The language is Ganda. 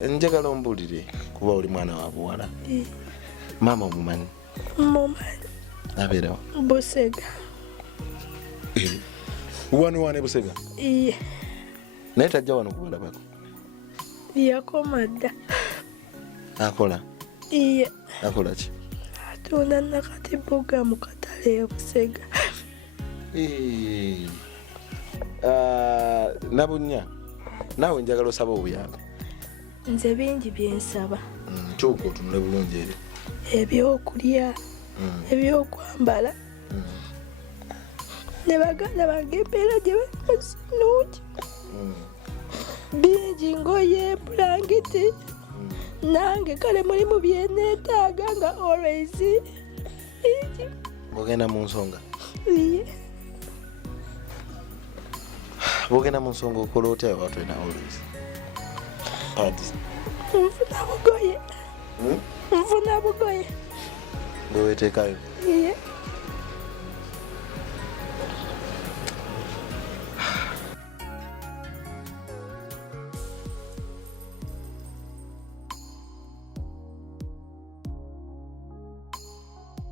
Njagala ombulire kuba oli mwana wa buwala. Mama omumanyi? Mumanyi. Abeera Busega. Wane Busega? Iye. Naye tajja wano kubalabako? Yakoma dda. Akola? Iye. Akola ki? Atunda nakati bbuga mu katale e Busega. Nabunya, naawe njagala osaba obuyambi. Nze bingi byensaba. Kyuka otunule bulungi eri. Ebyokulya, ebyokwambala. Ne baganda bange embeera gye bali nnungi. Bingi ngoye, bulangiti. Nange kale mulimu bye neetaaga nga always. Bw'ogenda mu nsonga? Iye. Bw'ogenda mu nsonga okola otya watu ena always? Pads. Nfuna bugoye. Nfuna bugoye. Bwe weeteekayo? Iye.